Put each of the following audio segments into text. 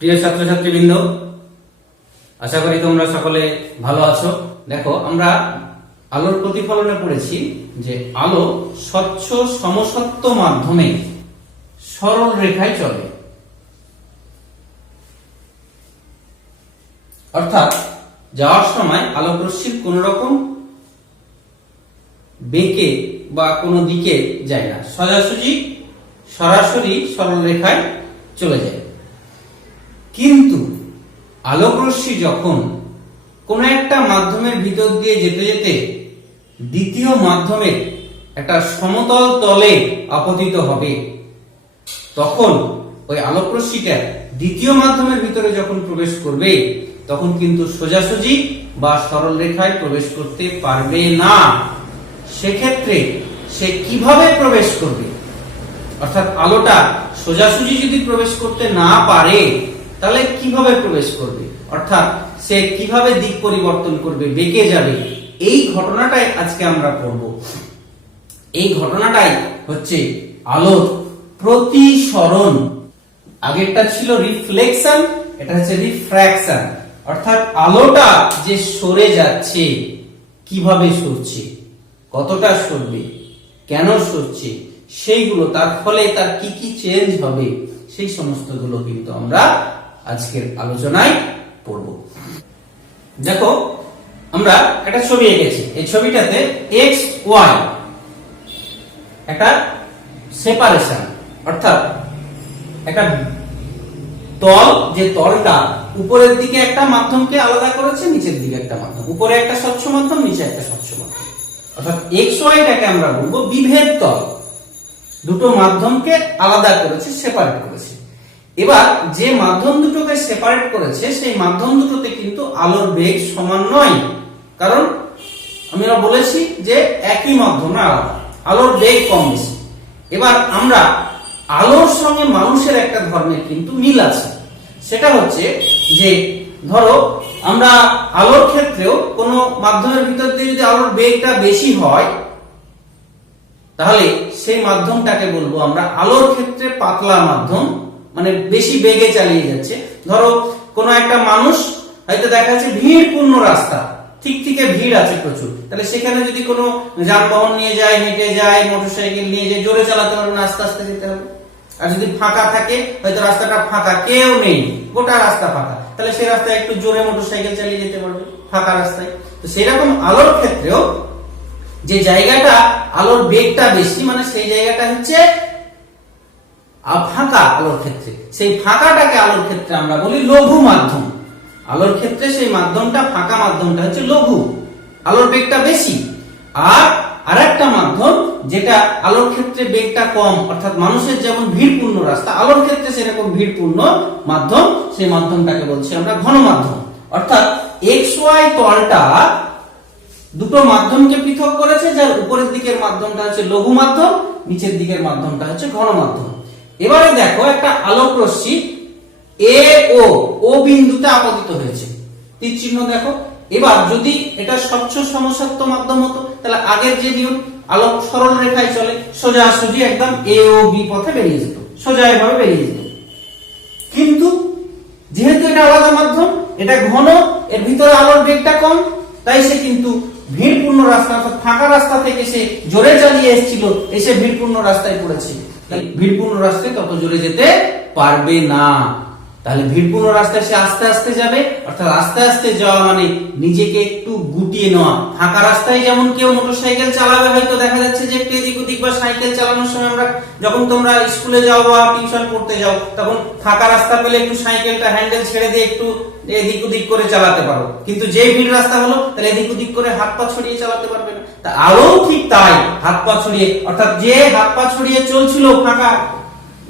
প্রিয় ছাত্রছাত্রীবৃন্দ, আশা করি তোমরা সকলে ভালো আছো। দেখো, আমরা আলোর প্রতিফলনে পড়েছি যে আলো স্বচ্ছ সমসত্ব মাধ্যমে সরল রেখায় চলে, অর্থাৎ যাওয়ার সময় আলোক রশ্মির কোন রকম বেঁকে বা কোনো দিকে যায় না, সোজাসুজি সরাসরি সরল রেখায় চলে যায়। কিন্তু আলোক রশ্মি যখন কোন একটা মাধ্যমের ভিতর দিয়ে যেতে যেতে দ্বিতীয় মাধ্যমের একটা সমতল তলে আপতিত হবে, তখন ওই আলোক রশ্মিটা দ্বিতীয় মাধ্যমের ভিতরে যখন প্রবেশ করবে তখন কিন্তু সোজাসুজি বা সরল রেখায় প্রবেশ করতে পারবে না। সেক্ষেত্রে সে কিভাবে প্রবেশ করবে, অর্থাৎ আলোটা সোজাসুজি যদি প্রবেশ করতে না পারে তাহলে কিভাবে প্রবেশ করবে, অর্থাৎ সে কিভাবে দিক পরিবর্তন করবে, বেঁকে যাবে, এই ঘটনাটাই আজকে আমরা পড়ব। এই ঘটনাটাই হচ্ছে আলোর প্রতিসরণ। আগেরটা ছিল রিফ্লেকশন, এটা হচ্ছে রিফ্র্যাকশন, অর্থাৎ আলোটা যে সরে যাচ্ছে, কিভাবে সরছে, কতটা সরবে, কেন সরছে, সেইগুলো, তার ফলে তার কি কি চেঞ্জ হবে, সেই সমস্ত গুলো কিন্তু আমরা আজকের আলোচনায় পড়ব। দেখো, আমরা একটা ছবি এঁকেছি। এই ছবিটাতে এক্স ওয়াই একটা সেপারেশন, অর্থাৎ একটা তল, যে তলটা উপরের দিকে একটা মাধ্যমকে আলাদা করেছে, নিচের দিকে একটা মাধ্যম, উপরে একটা স্বচ্ছ মাধ্যম, নিচে একটা স্বচ্ছ মাধ্যম, অর্থাৎ এক্স ওয়াইটাকে আমরা বলবো বিভেদ তল। দুটো মাধ্যমকে আলাদা করেছে, সেপারেট করেছে। এবার যে মাধ্যম দুটোকে সেপারেট করেছে সেই মাধ্যম দুটোতে কিন্তু আলোর বেগ সমান নয়, কারণ আমরা বলেছি যে একই মাধ্যম আলাদা, আলোর বেগ কম বেশি। এবার আমরা আলোর সঙ্গে মানুষের একটা ধর্মের কিন্তু মিল আছে, সেটা হচ্ছে যে ধরো আমরা আলোর ক্ষেত্রেও কোনো মাধ্যমের ভিতর দিয়ে যদি আলোর বেগটা বেশি হয় তাহলে সেই মাধ্যমটাকে বলবো আমরা আলোর ক্ষেত্রে পাতলা মাধ্যম, মানে বেশি বেগে চালিয়ে যাচ্ছে। ধরো কোনো একটা মানুষ হয়তো দেখা যাচ্ছে ভিড়পূর্ণ রাস্তা, ঠিক থেকে ভিড় আছে প্রচুর, তাহলে সেখানে যদি কোনো যানবাহন নিয়ে যায়, হেঁটে যায়, মোটরসাইকেল নিয়ে যায়, জোরে চালাতে পারবে না, আস্তে আস্তে যেতে হবে। আর যদি ফাঁকা থাকে, হয়তো রাস্তাটা ফাঁকা, কেউ নেই, গোটা রাস্তা ফাঁকা, তাহলে সেই রাস্তায় একটু জোরে মোটরসাইকেল চালিয়ে যেতে পারবে ফাঁকা রাস্তায়। তো সেরকম আলোর ক্ষেত্রেও যে জায়গাটা আলোর বেগটা বেশি, মানে সেই জায়গাটা হচ্ছে ফাঁকা আলোর ক্ষেত্রে, সেই ফাঁকাটাকে আলোর ক্ষেত্রে আমরা বলি লঘু মাধ্যম। আলোর ক্ষেত্রে সেই মাধ্যমটা, ফাঁকা মাধ্যমটা হচ্ছে লঘু, আলোর বেগটা বেশি। আর আরেকটা মাধ্যম যেটা আলোর ক্ষেত্রে বেগটা কম, অর্থাৎ মানুষের যেমন ভিড়পূর্ণ রাস্তা, আলোর ক্ষেত্রে সেরকম ভিড়পূর্ণ মাধ্যম, সেই মাধ্যমটাকে বলছি আমরা ঘন মাধ্যম। অর্থাৎ এক্স ওয়াই তলটা দুটো মাধ্যমকে পৃথক করেছে, যার উপরের দিকের মাধ্যমটা হচ্ছে লঘু মাধ্যম, নিচের দিকের মাধ্যমটা হচ্ছে ঘন মাধ্যম। এবারে দেখো, একটা আলোক রশ্মি এ ও বিন্দুতে আপতিত হয়েছে, তীর চিহ্ন দেখো। এবার যদি এটা স্বচ্ছ সমসত্ব মাধ্যম হতো তাহলে আগের যে নিয়ম, আলোক সরল রেখায় চলে, সোজাসুজি একদম এ ও বি পথে বেরিয়ে যেত, সোজা এভাবে বেরিয়ে যেত। কিন্তু যেহেতু এটা আলাদা মাধ্যম, এটা ঘন, এর ভিতরে আলোর বেগটা কম, তাই সে কিন্তু ভিড়পূর্ণ রাস্তা, অর্থাৎ ফাঁকা রাস্তা থেকে সে জোরে চালিয়ে এসেছিল, এসে ভিড়পূর্ণ রাস্তায় পড়েছে। ভিড়পূর্ণ রাস্তায় তত জোরে যেতে পারবে না, তাহলে ভিড়পূর্ণ রাস্তায় সে আস্তে আস্তে যাবে, অর্থাৎ আস্তে আস্তে যাওয়া মানে নিজেকে একটু গুটিয়ে নেওয়া। ফাঁকা রাস্তায় যেমন কেউ মোটরসাইকেল চালাবে, হয়তো দেখা যাচ্ছে যে একটু এদিক ওদিক, বা সাইকেল চালানোর সময় আমরা যখন তোমরা স্কুলে যাও বা টিউশন পড়তে যাও, তখন ফাঁকা রাস্তা পেলে একটু সাইকেলটা হ্যান্ডেল ছেড়ে দিয়ে একটু এদিক ওদিক করে চালাতে পারো, কিন্তু যে ভিড় রাস্তা হলো তাহলে এদিক ওদিক করে হাত পা ছড়িয়ে চালাতে পারবে না। তা আলো ঠিক তাই, হাত পা ছড়িয়ে, অর্থাৎ যে হাত পা ছড়িয়ে চলছিল ফাঁকা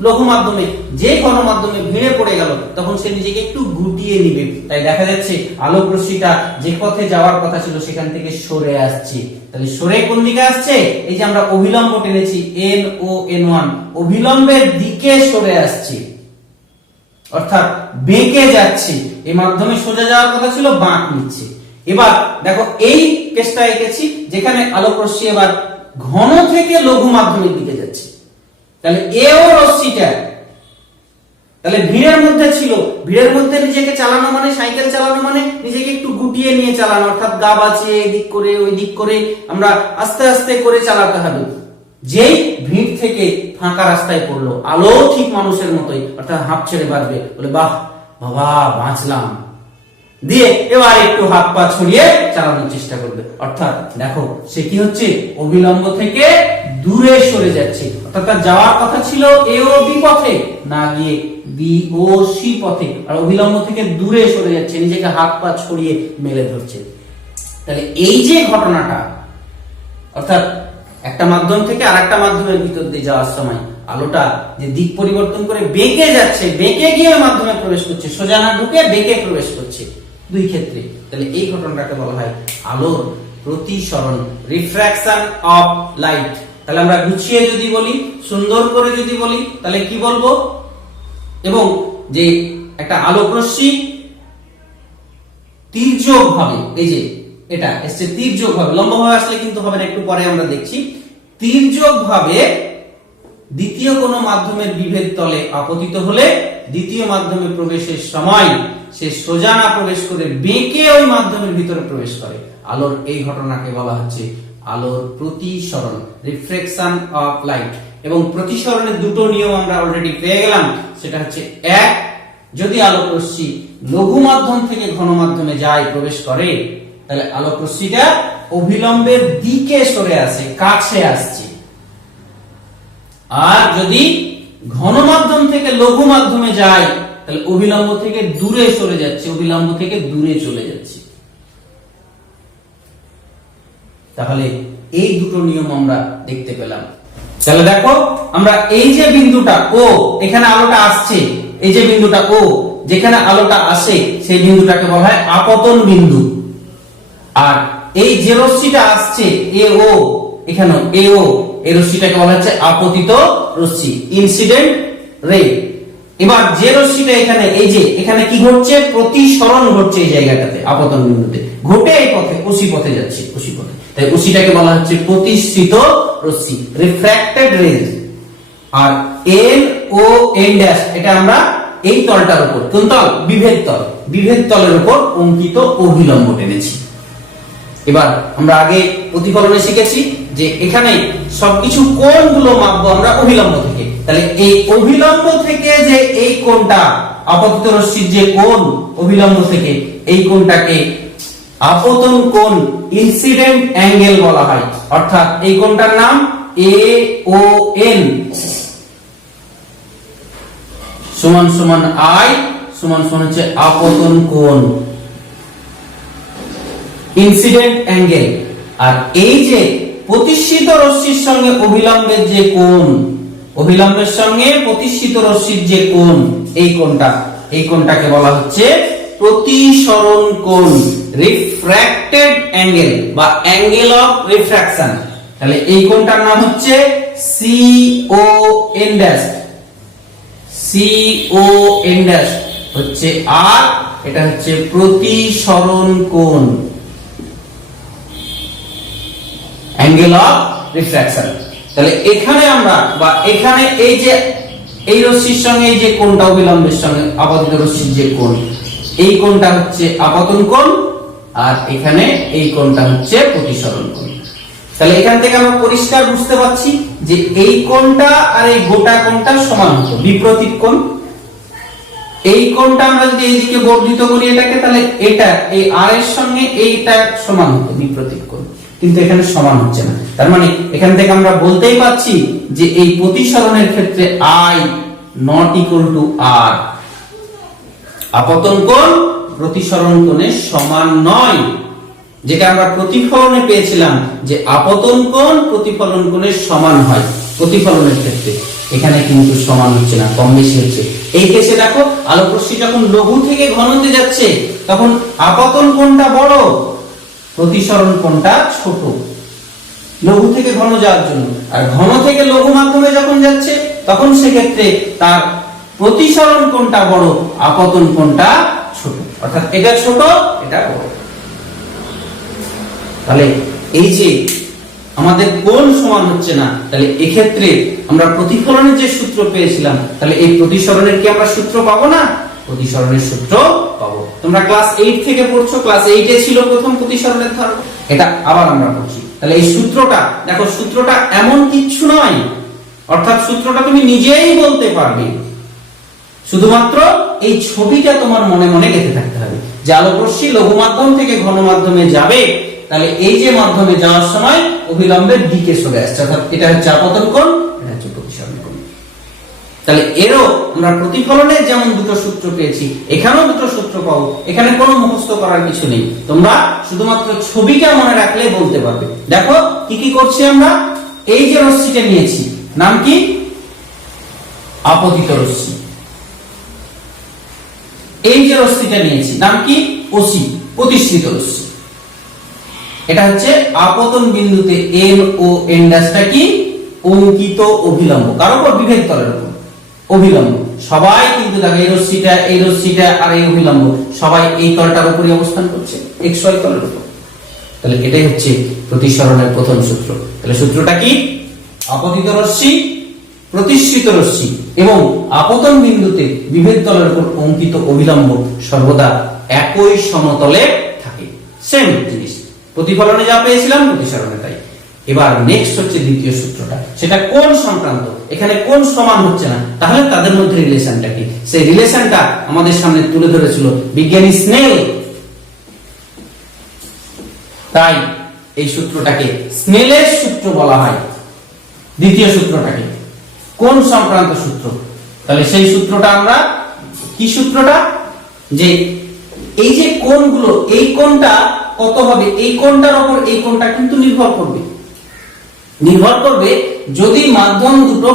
লঘু মাধ্যমে, যে ঘন মাধ্যমে ভিড়ে পড়ে গেল, তখন সে নিজেকে একটু গুটিয়ে নিবে। তাই দেখা যাচ্ছে আলোক রশ্মিটা যে পথে যাওয়ার কথা ছিল সেখান থেকে সরে আসছে। তাহলে সরে কোন দিকে আসছে, এই যে আমরা অভিলম্ব টেনেছি N1, অভিলম্বের দিকে সরে আসছে, অর্থাৎ বেঁকে যাচ্ছে। এই মাধ্যমে সোজা যাওয়ার কথা ছিল, বাঁক নিচ্ছে। এবার দেখো, এই কেসটা এঁকেছি যেখানে আলোক রশ্মি এবার ঘন থেকে লঘু মাধ্যমের দিকে যাচ্ছে। তাহলে এ ও রশ্মিটা তাহলে ভিড়ের মধ্যে ছিল, ভিড়ের মধ্যে নিজেকে চালানো মানে, সাইকেল চালানো মানে নিজেকে একটু গুটিয়ে নিয়ে চালানো, অর্থাৎ গা বাঁচিয়ে এদিক করে ওই দিক করে আমরা আস্তে আস্তে করে চালাতে হবে। যেই ভিড় থেকে ফাঁকা রাস্তায় পড়লো, আলো ঠিক মানুষের মতোই, অর্থাৎ হাঁপ ছেড়ে বাঁচবে, বলে বাহ বাবা বাঁচলাম, দিয়ে এবার একটু হাত পা ছড়িয়ে চালানোর চেষ্টা করবে। অর্থাৎ দেখো সে কি হচ্ছে, অবিলম্ব থেকে দূরে সরে যাচ্ছে, অর্থাৎ তার যাওয়ার কথা ছিল এ ও বি পথে, না গিয়ে বি ও সি পথে, আর অবিলম্ব থেকে দূরে সরে যাচ্ছে, নিজেকে হাত পা ছড়িয়ে মেলে ধরছে। তাহলে এই যে ঘটনাটা, অর্থাৎ একটা মাধ্যম থেকে আরেকটা মাধ্যমের ভিতর দিয়ে যাওয়ার সময় আলোটা যে দিক পরিবর্তন করে বেঁকে যাচ্ছে, বেঁকে গিয়ে মাধ্যমে প্রবেশ করছে, সোজা না ঢুকে বেঁকে প্রবেশ করছে, দুই ক্ষেত্রে। তাহলে এই ঘটনাটাকে বলা হয় আলোর প্রতিসরণ, রিফ্র্যাকশন অফ লাইট। তাহলে আমরা গুছিয়ে যদি বলি, সুন্দর করে যদি বলি, তাহলে কি বলবো, এবং যে একটা আলোক রশ্মি তির্যক ভাবে, এই যে এটা এসছে তির্যক ভাবে, লম্বভাবে আসলে কিন্তু হবে না, একটু পরে আমরা দেখছি, তির্যক ভাবে দ্বিতীয় কোন মাধ্যমের বিভেদ তলে আপতিত হলে দ্বিতীয় মাধ্যমে প্রবেশের সময় সে সোজা না প্রবেশ করে বেঁকে ওই মাধ্যমের ভিতরে প্রবেশ করে। আলোর এই ঘটনাকে বলা হচ্ছে আলোর প্রতিসরণ, রিফ্লেকশন অফ লাইট। এবং প্রতিসরণের দুটো নিয়ম আমরা অলরেডি পেয়ে গেলাম, সেটা হচ্ছে এক, যদি আলোক রশ্মি লঘু মাধ্যম থেকে ঘন মাধ্যমে যায়, প্রবেশ করে, তাহলে আলোক রশ্মিটা অবিলম্বের দিকে সরে আসে, কাছে আসছে। আর যদি ঘন মাধ্যম থেকে লঘু মাধ্যমে যায়, তাহলে অবিলম্ব থেকে দূরে সরে যাচ্ছে, অবিলম্ব থেকে দূরে চলে যাচ্ছে। তাহলে এই দুটো নিয়ম আমরা দেখতে পেলাম। তাহলে দেখো আমরা এই যে বিন্দুটা ও, এখানে আলোটা আসছে, এই যে বিন্দুটা ও, যেখানে আলোটা আসে সেই বিন্দুটাকে বলা হয় আপতন বিন্দু। আর এই যে রশ্মিটা আসছে এ ও, এখানে এ ও, এই রশ্মিটাকে বলা হচ্ছে আপতিত রশ্মি, ইনসিডেন্ট রে। এবার যে রশ্মিটা এখানে, এই যে এখানে কি ঘটছে, প্রতিসরণ ঘটছে এই জায়গাটাতে, আপতন বিন্দুতে ঘটে এই পথে ওসি পথে যাচ্ছে, ওসি পথে, তাই ওসিটাকে বলা হচ্ছে প্রতিসৃত রশ্মি, রিফ্র্যাক্টেড রেজ। আর এন ও এন ড্যাশ, এটা আমরা এই তলটার উপর, কোন তল, বিভেদ তল, বিভেদ তলের উপর অঙ্কিত অভিলম্ব টেনেছি। এবার আমরা আগে প্রতিফলনে শিখেছি যে এখানে সবকিছু কোণগুলো মাপবো আমরা অভিলম্ব থেকে। তাহলে এই অভিলম্ব থেকে যে এই কোণটা, আপতিত রশ্মির যে কোণ অভিলম্ব থেকে, এই কোণটাকে আপতন কোণ, ইনসিডেন্ট অ্যাঙ্গেল বলা হয়। অর্থাৎ এই কোণটার নাম এ ও এন সমান সমান আই সমান সমান হচ্ছে আপতন কোণ, ইনসিডেন্ট অ্যাঙ্গেল। আর এই যে প্রতিসৃত রশ্মির সঙ্গে অভিলম্বের যে কোণ, অভিলম্বের সঙ্গে প্রতিসৃত রশ্মির যে কোণ, এই কোণটা, এই কোণটাকে বলা হচ্ছে প্রতিসরণ কোণ, রিফ্র্যাক্টেড অ্যাঙ্গেল বা অ্যাঙ্গেল অফ রিফ্র্যাকশন। তাহলে এই কোণটার নাম হচ্ছে C O N dash, C O N dash হচ্ছে আর, এটা হচ্ছে প্রতিসরণ কোণ, অ্যাঙ্গেল অফ রিফ্র্যাকশন। তাহলে এখানে আমরা, বা এখানে এই যে এই রশ্মির সঙ্গে এই যে কোণটা, অবিলম্বের সঙ্গে আপতিত রশ্মির যে কোণ, এই কোণটা হচ্ছে আপতন কোণ, আর এখানে এই কোণটা হচ্ছে প্রতিসরণ কোণ। তাহলে এখান থেকে আমরা পরিষ্কার বুঝতে পারছি যে এই কোণটা আর এই গোটা কোণটা সমান হতো, বিপরীত কোণ। এই কোণটা আমরা যদি এইদিকে বর্ধিত করি এটাকে, তাহলে এটা এই আর এর সঙ্গে এইটা সমান হতো, বিপরীত কোণ, কিন্তু এখানে সমান হচ্ছে না। তার মানে এখান থেকে আমরা বলতেই পারছি যে এই প্রতিসরণের ক্ষেত্রে আই নট ইকুয়াল টু আর, আপতন কোণ প্রতিসরণ কোণের সমান নয়। যেটা আমরা প্রতিফলনে পেয়েছিলাম যে আপতন কোণ প্রতিফলন কোণের সমান হয় প্রতিফলনের ক্ষেত্রে, এখানে কিন্তু সমান হচ্ছে না, কম বেশি হচ্ছে। এই কেসে দেখো আলোক রশ্মি যখন লঘু থেকে ঘনতে যাচ্ছে তখন আপতন কোণটা বড়, প্রতিসরণ কোণটা ছোট, লঘু থেকে ঘন যাওয়ার জন্য। আর ঘন থেকে লঘু মাধ্যমে যখন যাচ্ছে তখন সেক্ষেত্রে তার প্রতিসরণ কোণটা বড়, আপতন কোণটা ছোট, অর্থাৎ এটা ছোট এটা বড়। তাহলে এই যে আমাদের কোণ সমান হচ্ছে না, তাহলে এক্ষেত্রে আমরা প্রতিফলনের যে সূত্র পেয়েছিলাম, তাহলে এই প্রতিসরণের কি আমরা সূত্র পাবো না? প্রতিসরণের সূত্র পাবো। তোমরা ক্লাস 8 থেকে পড়ছো, ক্লাস 8 এ ছিল প্রথম প্রতিসরণের ধারণা, এটা আবার আমরা পড়ছি। তাহলে এই সূত্রটা দেখো, সূত্রটা এমন কিছু নয়, অর্থাৎ সূত্রটা তুমি নিজেই বলতে পারবে, শুধুমাত্র এই ছবিটা তোমার মনে মনে গেঁথে থাকতে হবে যে আলোক রশ্মি লঘু মাধ্যম থেকে ঘন মাধ্যমে যাবে, তাহলে এই যে মাধ্যমে যাওয়ার সময় অভিলম্বের দিকে চলে আসছে, অর্থাৎ এটা হচ্ছে আপতন কোণ, এটা হচ্ছে প্রতিসরণ কোণ। তাহলে এরও আমরা প্রতিফলনের যেমন দুটো সূত্র পেয়েছি, এখানেও দুটো সূত্র পাবো। এখানে কোনো মুখস্থ করার কিছু নেই, তোমরা শুধুমাত্র ছবিটা মনে রাখলে বলতে পারবে। দেখো কি কি করছি আমরা। এই যে রশ্মিটা নিয়েছি, নাম কি? আপতিত রশ্মি। এই যে রশ্মিটা নিয়েছি, নাম কি? ওসি, প্রতিসৃত রশ্মি। এটা হচ্ছে আপতন বিন্দুতে এন ও এন ড্যাশটা কি? অঙ্কিত অভিলম্ব, কার উপর? বিভেদ তলের উপর অভিলম্ব। সবাই কিন্তু দেখো, এই রশ্মিটা আর এই অভিলম্ব সবাই এই তলটার উপরই অবস্থান করছে, xy তলের উপর। তাহলে এটাই হচ্ছে প্রতিসরণের প্রথম সূত্র। তাহলে সূত্রটা কি? আপতিত রশ্মি, প্রতিসৃত রশ্মি এবং আপতন বিন্দুতে বিভেদ তলের উপর অঙ্কিত অভিলম্ব সর্বদা একই সমতলে থাকে। সেম জিনিস প্রতিফলনে যা পেয়েছিলাম, প্রতিসরণে তাই। এবার নেক্সট হচ্ছে দ্বিতীয় সূত্রটা, সেটা কোণ সংক্রান্ত। এখানে কোণ সমান হচ্ছে না, তাহলে তাদের মধ্যে রিলেশনটা কি? সেই রিলেশনটা আমাদের সামনে তুলে ধরেছিল বিজ্ঞানী স্নেল। তাই এই সূত্রটাকে স্নেলের সূত্র বলা হয়, দ্বিতীয় সূত্রটাকে কোণ সংক্রান্ত সূত্র। তাহলে সেই সূত্রটা আমরা কি? সূত্রটা যে এই যে কোণগুলো, এই কোণটা কত হবে, এই কোণটার উপর এই কোণটা কিন্তু নির্ভর করবে। যদি মাধ্যম দুটো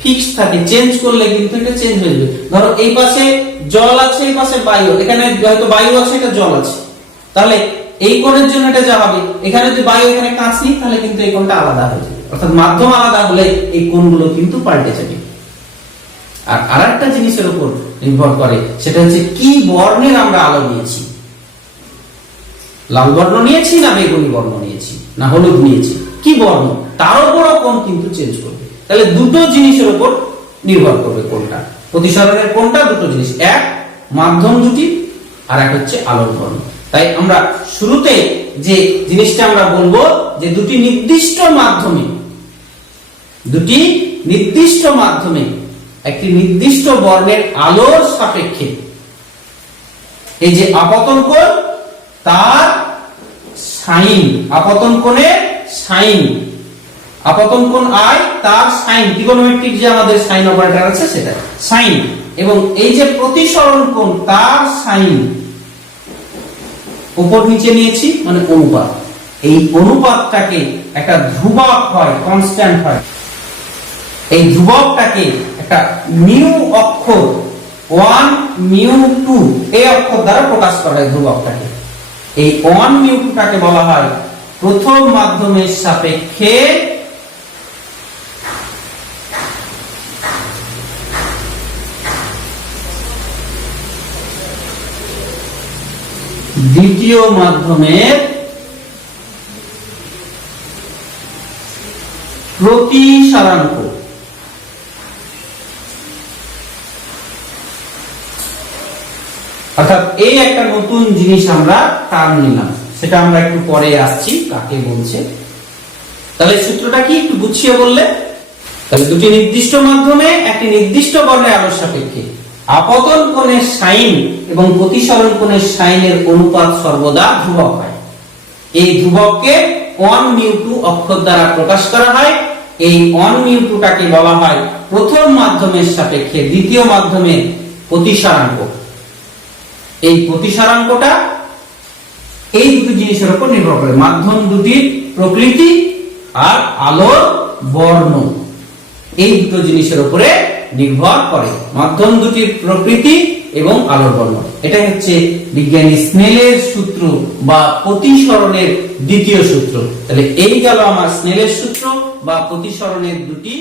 ফিক্স থাকে, চেঞ্জ করলে কিন্তু এটা চেঞ্জ হয়ে যাবে। ধরো এই পাশে জল আছে, এই পাশে বায়ু, এখানে হয়তো বায়ু আছে, এটা জল আছে, তাহলে এই কোণের জন্য এটা যা হবে, এখানে যদি বায়ু, এখানে কাঁচ নেই, তাহলে কিন্তু এই কোণটা আলাদা হয়ে যাবে। অর্থাৎ মাধ্যম আলাদা হলে এই কোণগুলো কিন্তু পাল্টে যাবে। আর আরেকটা জিনিসের উপর নির্ভর করে, সেটা হচ্ছে কি বর্ণের আমরা আলো নিয়েছি। লাল বর্ণ নিয়েছি না বেগুনি বর্ণ নিয়েছি না হলুদ নিয়েছি, কি বর্ণ, তার উপরও কোণ কিন্তু চেঞ্জ করবে। তাহলে দুটো জিনিসের উপর নির্ভর করবে কোণটা, প্রতিসরণের কোণটা। দুটো জিনিস, এক মাধ্যম দুটি, আর এক হচ্ছে আলোর বর্ণ। তাই আমরা শুরুতে যে জিনিসটা আমরা বলবো যে দুটি নির্দিষ্ট মাধ্যমে একটি নির্দিষ্ট বর্ণের আলোর সাপেক্ষে এই যে আপতন কোণ, তার সাইন, আপতন কোণের সাইন, আপতন কোণ আই, তার সাইন, ত্রিগোণমিতিক যে আমাদের সাইন অপারেটর আছে সেটা সাইন, এবং এই যে প্রতিসরণ কোণ, তার সাইন উপর নিচে নিয়েছি, মানে অনুপাত। এই অনুপাতটাকে একটা ধ্রুবক হয়, কনস্ট্যান্ট হয়। এই ধ্রুবকটাকে একটা মিউ অক্ষর 1 মিউ 2 এই অক্ষর দ্বারা প্রকাশ করা হয় ধ্রুবকটাকে। এই 1 মিউ 2 টাকে বলা হয় প্রথম মাধ্যমের সাপেক্ষে দ্বিতীয় মাধ্যমের প্রতিসরাঙ্ক। অর্থাৎ এই একটা নতুন জিনিস আমরা টার্ম নিলাম, সেটা আমরা একটু পরে আসছি কাকে বলছে। তাহলে সূত্রটা কি একটু গুছিয়ে বললে? তাহলে দুটি নির্দিষ্ট মাধ্যমে একটি নির্দিষ্ট বর্ণের আলোর সাপেক্ষে আপতন কোণের সাইন এবং প্রতিসরণ কোণের সাইনের অনুপাত সর্বদা ধ্রুবক হয়। এই ধ্রুবককে 1 মিউ 2 অক্ষর দ্বারা প্রকাশ করা হয়। এই 1 মিউ 2 টাকে বলা হয় প্রথম মাধ্যমের সাপেক্ষে দ্বিতীয় মাধ্যমের প্রতিসরাঙ্ক। এই প্রতিসরাঙ্কটা এই দুটো জিনিসের উপর নির্ভর করে, মাধ্যম দুটির প্রকৃতি আর আলোর বর্ণ, এই দুটো জিনিসের উপরে নির্ভর করে, মাধ্যম দুটির প্রকৃতি এবং আলোর বর্ণ। এটা হচ্ছে বিজ্ঞানী স্নেলের সূত্র বা প্রতিসরণের দ্বিতীয় সূত্র। তাহলে এই গেল আমার স্নেলের সূত্র বা প্রতিসরণের দুটি